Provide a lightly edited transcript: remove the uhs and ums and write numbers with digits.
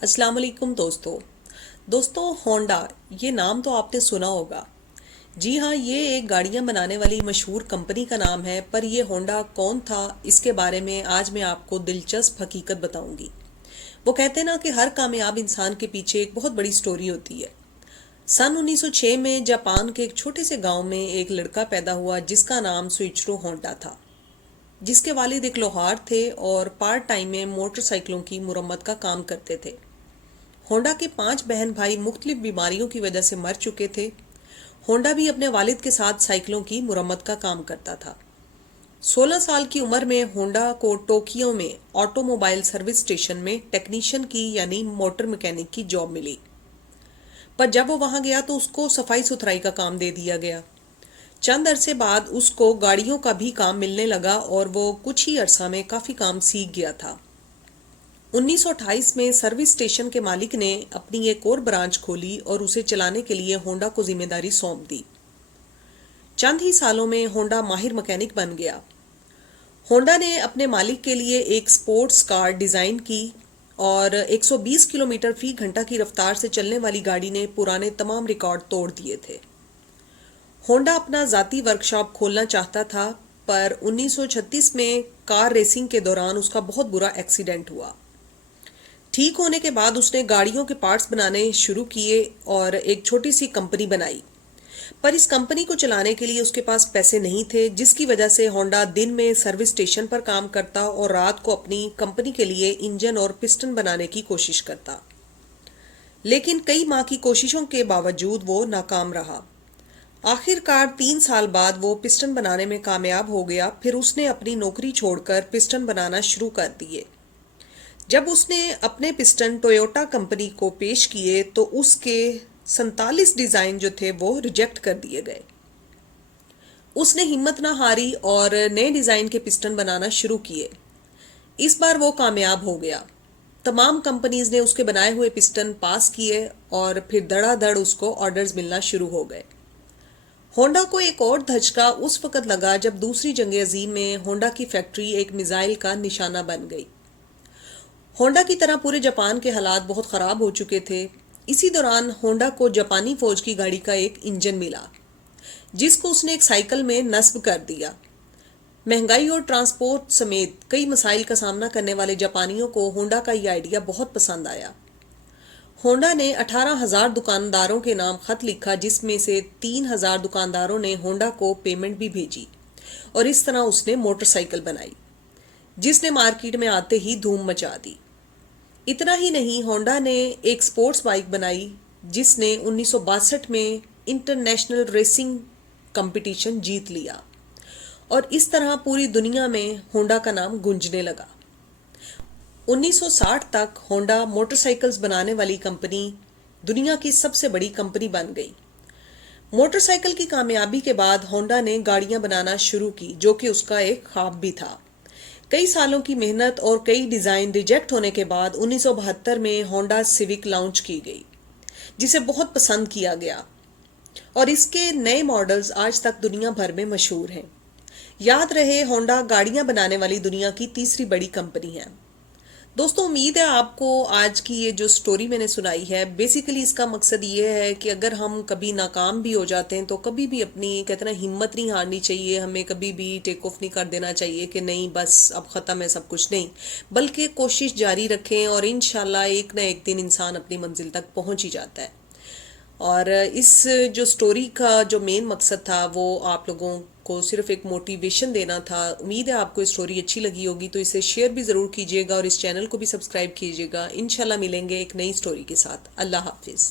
अस्सलाम वालेकुम दोस्तों होंडा, ये नाम तो आपने सुना होगा। जी हाँ, ये एक गाड़ियाँ बनाने वाली मशहूर कंपनी का नाम है, पर ये होंडा कौन था, इसके बारे में आज मैं आपको दिलचस्प हकीकत बताऊंगी। वो कहते हैं ना कि हर कामयाब इंसान के पीछे एक बहुत बड़ी स्टोरी होती है। सन 1906 में जापान के एक छोटे से गांव में एक लड़का पैदा हुआ जिसका नाम सुइचिरो होंडा था, जिसके वालिद एक लोहार थे और पार्ट टाइम में मोटरसाइकिलों की मुरम्मत का काम करते थे। होंडा के 5 बहन भाई मुख्तलिफ बीमारियों की वजह से मर चुके थे। होंडा भी अपने वालिद के साथ साइकिलों की मुरम्मत का काम करता था। 16 साल की उम्र में होंडा को टोक्यो में ऑटोमोबाइल सर्विस स्टेशन में टेक्नीशियन की यानी मोटर मैकेनिक की जॉब मिली। पर जब वो वहां गया तो उसको सफाई सुथराई का काम दे दिया गया। चंद अरसे बाद उसको गाड़ियों का भी काम मिलने लगा और वो कुछ ही अरसा में काफ़ी काम सीख गया था। 1928 में सर्विस स्टेशन के मालिक ने अपनी एक और ब्रांच खोली और उसे चलाने के लिए होंडा को जिम्मेदारी सौंप दी। चंद ही सालों में होंडा माहिर मैकेनिक बन गया। होंडा ने अपने मालिक के लिए एक स्पोर्ट्स कार डिज़ाइन की और 120 किलोमीटर फी घंटा की रफ्तार से चलने वाली गाड़ी ने पुराने तमाम रिकॉर्ड तोड़ दिए थे। होंडा अपना ज़ाती वर्कशॉप खोलना चाहता था, पर 1936 में कार रेसिंग के दौरान उसका बहुत बुरा एक्सीडेंट हुआ। ठीक होने के बाद उसने गाड़ियों के पार्ट्स बनाने शुरू किए और एक छोटी सी कंपनी बनाई। पर इस कंपनी को चलाने के लिए उसके पास पैसे नहीं थे, जिसकी वजह से होंडा दिन में सर्विस स्टेशन पर काम करता और रात को अपनी कंपनी के लिए इंजन और पिस्टन बनाने की कोशिश करता। लेकिन कई माह की कोशिशों के बावजूद वो नाकाम रहा। आखिरकार 3 साल बाद वो पिस्टन बनाने में कामयाब हो गया। फिर उसने अपनी नौकरी छोड़कर पिस्टन बनाना शुरू कर दिए। जब उसने अपने पिस्टन टोयोटा कंपनी को पेश किए तो उसके 47 डिज़ाइन जो थे वो रिजेक्ट कर दिए गए। उसने हिम्मत ना हारी और नए डिज़ाइन के पिस्टन बनाना शुरू किए। इस बार वो कामयाब हो गया। तमाम कंपनीज ने उसके बनाए हुए पिस्टन पास किए और फिर धड़ाधड़ उसको ऑर्डर्स मिलना शुरू हो गए। होंडा को एक और धचका उस वक्त लगा जब दूसरी जंग अजीम में होंडा की फैक्ट्री एक मिसाइल का निशाना बन गई। होंडा की तरह पूरे जापान के हालात बहुत ख़राब हो चुके थे। इसी दौरान होंडा को जापानी फौज की गाड़ी का एक इंजन मिला, जिसको उसने एक साइकिल में नस्ब कर दिया। महंगाई और ट्रांसपोर्ट समेत कई मसाइल का सामना करने वाले जापानियों को होंडा का ये आइडिया बहुत पसंद आया। होंडा ने 18,000 दुकानदारों के नाम खत लिखा, जिसमें से 3,000 दुकानदारों ने होंडा को पेमेंट भी भेजी और इस तरह उसने मोटरसाइकिल बनाई, जिसने मार्केट में आते ही धूम मचा दी। इतना ही नहीं, होंडा ने एक स्पोर्ट्स बाइक बनाई जिसने 1962 में इंटरनेशनल रेसिंग कंपटीशन जीत लिया और इस तरह पूरी दुनिया में होंडा का नाम गूंजने लगा। 1960 तक होंडा मोटरसाइकिल्स बनाने वाली कंपनी दुनिया की सबसे बड़ी कंपनी बन गई। मोटरसाइकिल की कामयाबी के बाद होंडा ने गाड़ियां बनाना शुरू की, जो कि उसका एक ख्वाब भी था। कई सालों की मेहनत और कई डिज़ाइन रिजेक्ट होने के बाद 1972 में होंडा सिविक लॉन्च की गई, जिसे बहुत पसंद किया गया और इसके नए मॉडल्स आज तक दुनिया भर में मशहूर हैं। याद रहे, होंडा गाड़ियां बनाने वाली दुनिया की तीसरी बड़ी कंपनी है। दोस्तों, उम्मीद है आपको आज की ये जो स्टोरी मैंने सुनाई है, बेसिकली इसका मकसद ये है कि अगर हम कभी नाकाम भी हो जाते हैं तो कभी भी अपनी कहते ना हिम्मत नहीं हारनी चाहिए। हमें कभी भी टेक ऑफ नहीं कर देना चाहिए कि नहीं बस अब ख़त्म है सब कुछ, नहीं, बल्कि कोशिश जारी रखें और इंशाल्लाह एक ना एक दिन इंसान अपनी मंजिल तक पहुंच ही जाता है। और इस जो स्टोरी का जो मेन मकसद था वो आप लोगों को सिर्फ एक मोटिवेशन देना था। उम्मीद है आपको ये स्टोरी अच्छी लगी होगी, तो इसे शेयर भी ज़रूर कीजिएगा और इस चैनल को भी सब्सक्राइब कीजिएगा। इंशाल्लाह मिलेंगे एक नई स्टोरी के साथ। अल्लाह हाफिज़।